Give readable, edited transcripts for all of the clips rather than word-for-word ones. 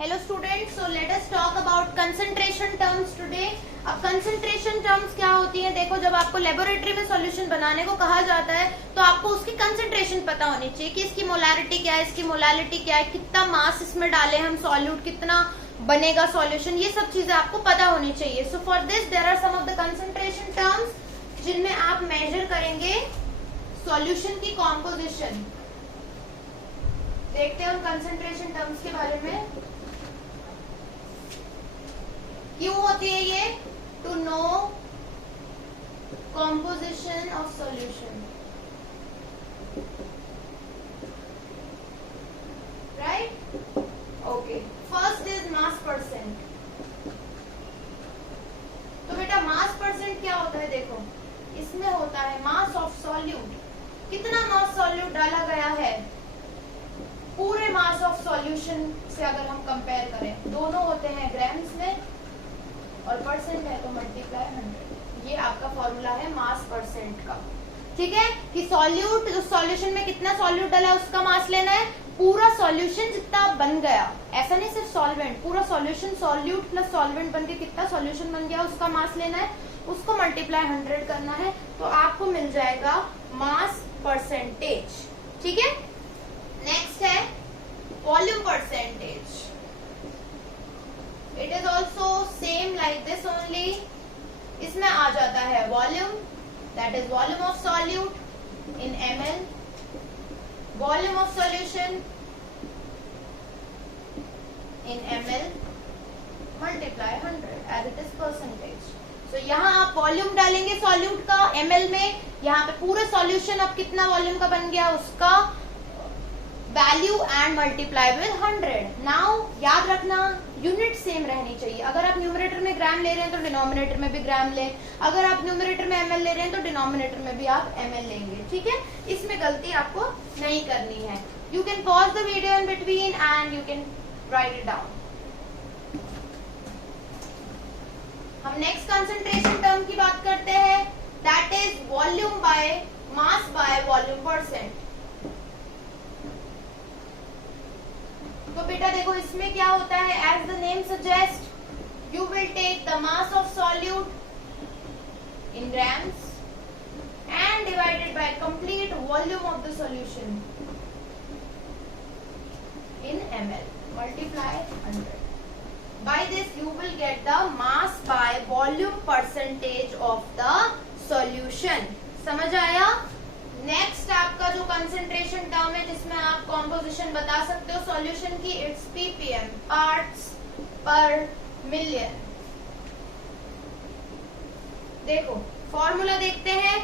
Hello students, so let us talk about concentration terms today. अब concentration terms क्या होती है? देखो, जब आपको लेबोरेटरी में सॉल्यूशन बनाने को कहा जाता है तो आपको उसकी कंसेंट्रेशन पता होनी चाहिए कि इसकी मोलारिटी क्या है, इसकी मोलालिटी क्या है, कितना मास इसमें डाले हम सॉल्यूट, कितना बनेगा सॉल्यूशन, ये सब चीजें आपको पता होनी चाहिए. So for this there are some of the concentration terms जिनमें आप मेजर करेंगे सॉल्यूशन की कॉम्पोजिशन. देखते हैं उन कंसेंट्रेशन टर्म्स के बारे में. क्यों होती है ये? To know composition of solution, right? Okay, first is mass percent. तो बेटा मास परसेंट क्या होता है? देखो, इसमें होता है मास ऑफ सॉल्यूट. कितना मास सॉल्यूट डाला गया है पूरे मास ऑफ सॉल्यूशन से अगर हम कंपेयर करें. दोनों होते हैं ग्राम्स में और परसेंट है तो मल्टीप्लाई 100. ये आपका फॉर्मूला है मास परसेंट का. ठीक है कि सॉल्यूट, जो सॉल्यूशन में कितना सॉल्यूट डाला है उसका मास लेना है. पूरा सॉल्यूशन जितना बन गया, ऐसा नहीं सिर्फ सॉल्वेंट, पूरा सॉल्यूशन, सॉल्यूट प्लस सॉल्वेंट बनके कितना सॉल्यूशन बन गया उसका मास लेना है. उसको मल्टीप्लाई 100 करना है तो आपको मिल जाएगा मास परसेंटेज. ठीक है. नेक्स्ट है volume percentage. It is also same like this only. इसमें आ जाता है volume, that is volume of solute in ml, volume of solution in ml multiply 100 as it is percentage. So यहाँ आप volume डालेंगे सॉल्यूट का ml में. यहाँ पे पूरे सॉल्यूशन अब कितना वॉल्यूम का बन गया उसका value and multiply with 100. Now याद रखना यूनिट सेम रहनी चाहिए. अगर आप न्यूमरेटर में ग्राम ले रहे हैं तो डिनोमिनेटर में भी ग्राम लें. अगर आप न्यूमरेटर में ml ले रहे हैं तो डिनोमिनेटर में भी आप ml लेंगे. ठीक है. इसमें गलती आपको नहीं करनी है. You can pause the video in between and you can write it down. हम नेक्स्ट कंसंट्रेशन टर्म की बात करते हैं, that is volume by mass by volume percent. तो बेटा देखो, इसमें क्या होता है, as the name suggest you will take the mass of solute in grams and divided by complete volume of the solution in ml multiply 100. By this you will get the mass by volume percentage of the solution. समझ आया? Next आपका जो concentration term है जिसमें आप composition बता सकते हो सॉल्यूशन की, इट्स ppm, पार्ट्स पर मिलियन. देखो फॉर्मूला देखते हैं.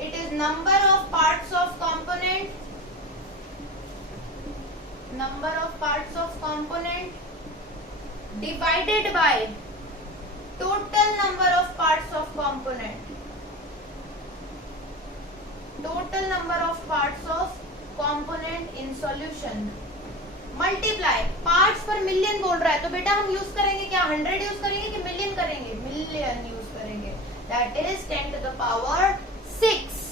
It is number of parts of component, number of parts of component divided by total number of parts of component. Total number of parts of component in solution multiply parts पर million बोल रहा है तो बेटा हम use करेंगे क्या, 100 use करेंगे कि मिलियन करेंगे? मिलियन यूज करेंगे. That is 10 to the power 6.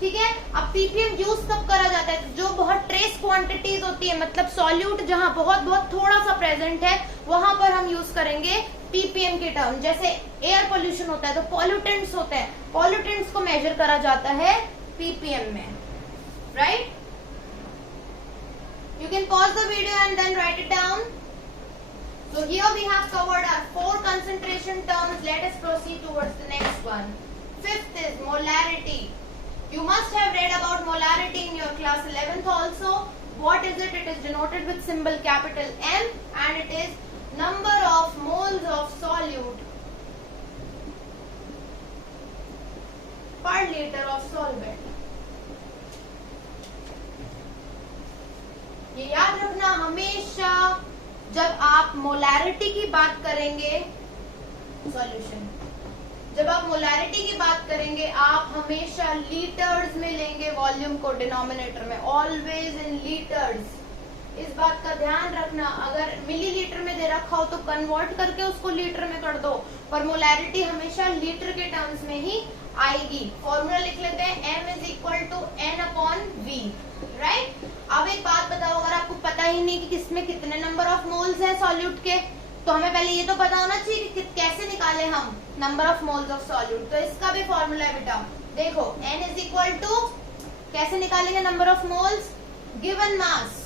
ठीक है. अब ppm यूज कब करा जाता है? जो बहुत ट्रेस क्वांटिटीज होती है, मतलब सॉल्यूट जहां बहुत बहुत थोड़ा सा प्रेजेंट है वहां पर हम यूज करेंगे ppm के टर्म. जैसे एयर पोल्यूशन होता है तो पॉल्यूटेंट्स होते हैं, पॉल्यूटेंट्स को मेजर करा जाता है ppm में, right? You can pause the video and then write it down. So here we have covered our 4 concentration terms. Let us proceed towards the next one. Fifth is molarity. You must have read about molarity in your class 11th also. What is it? It is denoted with symbol capital M and it is number of moles of solute per liter of solvent. ये याद रखना हमेशा जब आप molarity की बात करेंगे solution, जब आप मोलारिटी की बात करेंगे आप हमेशा लीटर्स में लेंगे वॉल्यूम को डिनोमिनेटर में, ऑलवेज इन लीटर्स. इस बात का ध्यान रखना. अगर मिलीलीटर में दे रखा हो तो कन्वर्ट करके उसको लीटर में कर दो, पर मोलारिटी हमेशा लीटर के टर्म्स में ही आएगी. फॉर्मूला लिख लेते हैं, m is equal to n upon v. Right. अब एक बात बताओ, अगर आपको पता ही नहीं कि किसमें कितने नंबर ऑफ मोल्स है सॉल्यूट के, तो हमें पहले ये तो पता होना चाहिए कि कैसे निकाले हम number of moles of solute. तो इसका भी फॉर्मूला है बेटा, देखो n इज इक्वल टू, कैसे निकालेंगे number of moles, given mass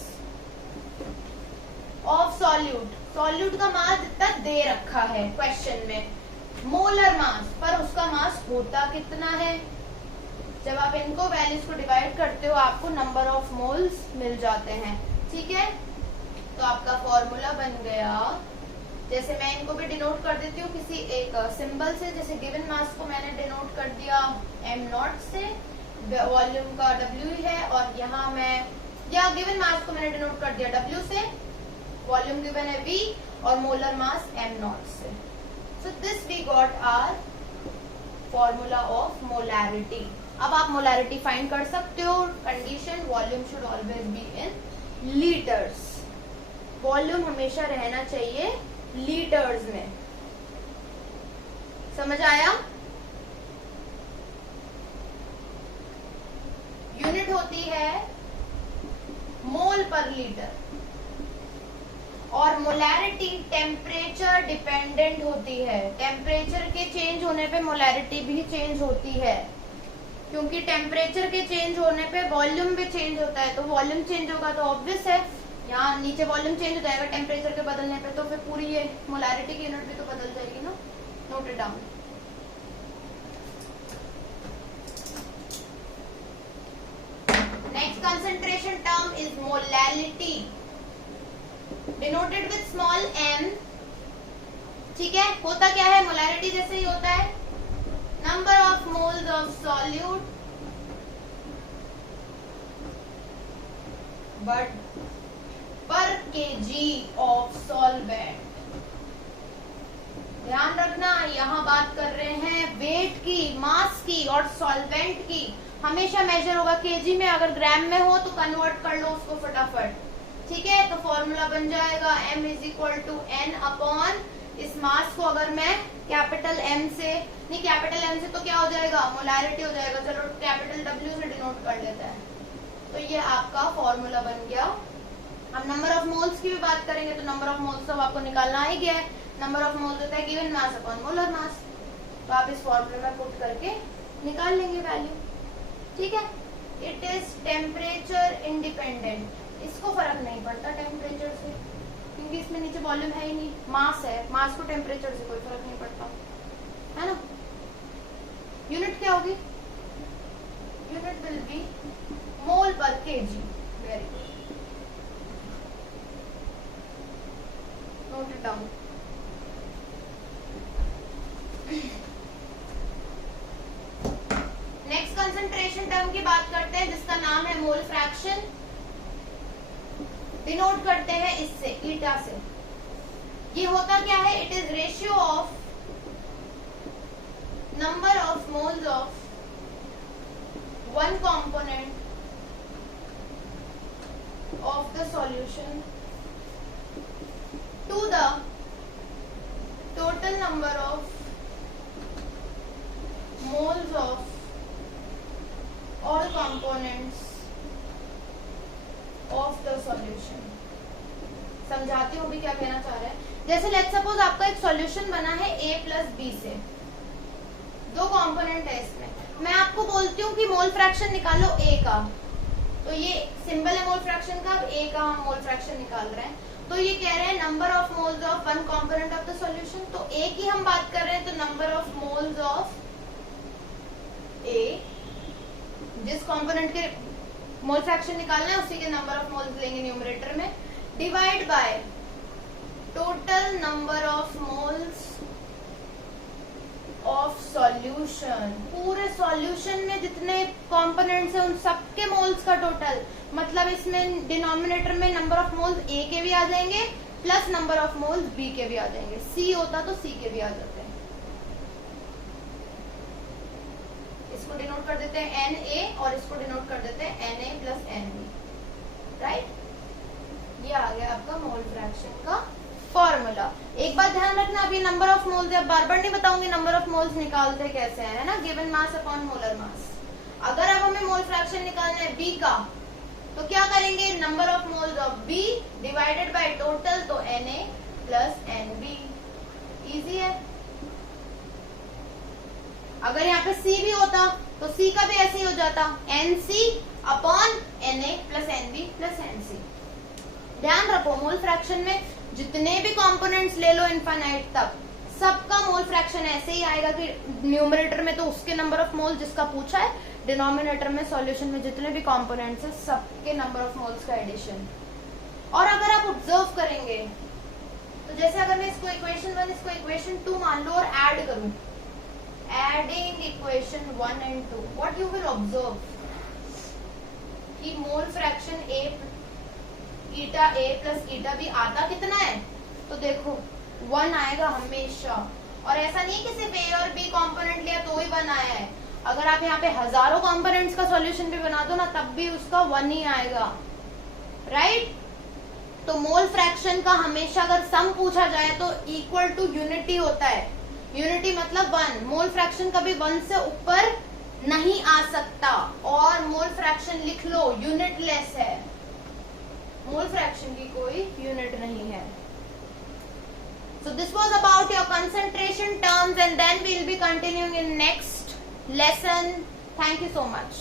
of solute, solute का मास इतना दे रखा है क्वेश्चन में, मोलर मास, पर उसका मास होता कितना है। जब आप इनको वैल्यूज को डिवाइड करते हो आपको नंबर ऑफ मोल्स मिल जाते हैं, ठीक है। तो आपका फॉर्मूला बन गया, जैसे मैं इनको भी डिनोट कर देती हूँ किसी एक सिंबल से, जैसे गिवन मास को मैंने डिनोट कर दिया m0 से, वॉल्यूम का W है, और यहाँ मैं, या गिवन मास को मैंने डिनोट कर दिया W से, वॉल्यूम गिवन है V, और मोलर मास m0 से। So this we got our formula of molarity. अब आप मोलैरिटी फाइंड कर सकते हो, condition volume should always be in litres, volume हमेशा रहना चाहिए लीटर्स में, समझ आया। यूनिट होती है मोल पर लीटर, और मोलैरिटी टेम्परेचर डिपेंडेंट होती है, टेम्परेचर के चेंज होने पे मोलैरिटी भी चेंज होती है, क्योंकि टेम्परेचर के चेंज होने पे वॉल्यूम भी चेंज होता है, तो वॉल्यूम चेंज होगा तो ऑब्वियस है यहाँ नीचे वॉल्यूम चेंज हो जाएगा टेम्परेचर के बदलने पे, तो फिर पूरी ये मोलैरिटी की यूनिट भी तो बदल जाएगी ना। Note it down. Next concentration term is molality, denoted with small m, ठीक है। होता क्या है, मोलैरिटी जैसे ही होता है, number of moles of solute but पर केजी ऑफ सॉल्वेंट। ध्यान रखना, यहाँ बात कर रहे हैं वेट की, मास की और सॉल्वेंट की, हमेशा मेजर होगा केजी में, अगर ग्राम में हो तो कन्वर्ट कर लो उसको फटाफट, ठीक है। तो फॉर्मूला बन जाएगा m is equal to n upon, इस मास को अगर मैं कैपिटल M से, नहीं कैपिटल M से तो क्या हो जाएगा, मोलैरिटी हो जाएगा, चलो कैपिटल W से डिनोट कर लेते हैं। तो ये आपका फॉर्मूला बन गया। अब नंबर ऑफ मोल्स की भी बात करेंगे, तो नंबर ऑफ मोल्स तो आपको निकालना ही गया है, नंबर ऑफ मोल्स होता है given mass upon molar mass, तो आप इस फॉर्मूले में पुट करके निकाल लेंगे वैल्यू, ठीक है। इट इज टेम्परेचर इंडिपेंडेंट, इसको फर्क नहीं पड़ता टेम्परेचर से, क्योंकि इसमें नीचे वॉल्यूम है ही नहीं, मास है, मास को टेम्परेचर से कोई फर्क नहीं पड़ता, है ना। यूनिट क्या होगी, यूनिट विल बी मोल पर KG, very good, note it down. Next concentration term की बात करते हैं, जिसका नाम है मोल फ्रैक्शन, डिनोट करते हैं इससे, ईटा से। ये होता क्या है, it is ratio of number of moles of one component of the solution to the total number of moles of all components of the solution। समझाती हूँ भी क्या कहना चाह रहे हैं। जैसे लेट्स सपोज आपका एक सॉल्यूशन बना है a प्लस बी से, दो कंपोनेंट है इसमें, मैं आपको बोलती हूँ कि मोल फ्रैक्शन निकालो a का, तो ये सिंबल है मोल फ्रैक्शन का, अब a का हम मोल फ्रैक्शन निकाल रहे हैं, तो ये कह रहे हैं number of moles of one component of the solution, तो a की हम बात कर रहे हैं, तो number of moles of a, जिस कंपोनेंट के मोल फ्रैक्शन निकालना है उसी के नंबर ऑफ मोल्स लेंगे न्यूमरेटर में, divide by total number of moles of solution, पूरे सॉल्यूशन में जितने कंपोनेंट्स हैं उन सबके मोल्स का टोटल, मतलब इसमें डिनोमिनेटर में नंबर ऑफ मोल्स a के भी आ जाएंगे plus number of moles b के भी आ जाएंगे, c होता तो c के भी आ जाते हैं। इसको डिनोट कर देते हैं Na और इसको डिनोट कर देते हैं Na प्लस Nb, राइट। ये आ गया आपका मोल फ्रैक्शन का फॉर्मूला। एक बात ध्यान रखना, अब ये नंबर ऑफ मोल्स है, बार बार नहीं बताऊंगी नंबर ऑफ मोल्स निकालते कैसे हैं, है ना, given mass upon molar mass. अगर अब हमें मोल फ्रैक्शन निकालना है B का, तो क्या करेंगे, number of moles of B divided by total, तो Na प्लस Nb। इजी है। अगर यहाँ पे C भी होता तो C का भी ऐसे ही हो जाता, Nc upon Na plus Nb plus Nc। ध्यान रखो, मोल फ्रैक्शन में जितने भी कंपोनेंट्स ले लो इनफाइनाइट तक, सबका मोल फ्रैक्शन ऐसे ही आएगा कि न्यूमरेटर में तो उसके नंबर ऑफ मोल जिसका पूछा है, डिनोमिनेटर में सॉल्यूशन में जितने भी कंपोनेंट्स है सबके नंबर ऑफ मोल्स का एडिशन। और अगर आप ऑब्जर्व करेंगे तो जैसे अगर मैं इसको इक्वेशन 1 इसको इक्वेशन 2 मान लो और ऐड करूं, adding equation 1 and 2, what you will observe कि मोल फ्रैक्शन ईटा ए प्लस ईटा बी आता कितना है, तो देखो 1 आएगा हमेशा। और ऐसा नहीं कि सिर्फ ए और बी कंपोनेंट लिया तो ही 1 आया है, अगर आप यहाँ पे हजारों कंपोनेंट्स का सॉल्यूशन भी बना दो ना तब भी उसका 1 ही आएगा, राइट। तो मोल फ्रैक्शन का हमेशा अगर सम पूछा जाए तो इक्वल टू यूनिटी होता है। यूनिटी मतलब 1, मोल फ्रैक्शन कभी 1 से ऊपर नहीं आ सकता। और मोल फ्रैक्शन लिख लो यूनिटलेस है, मोल फ्रैक्शन की कोई यूनिट नहीं है। So this was about your concentration terms and then we will be continuing in next lesson. Thank you so much.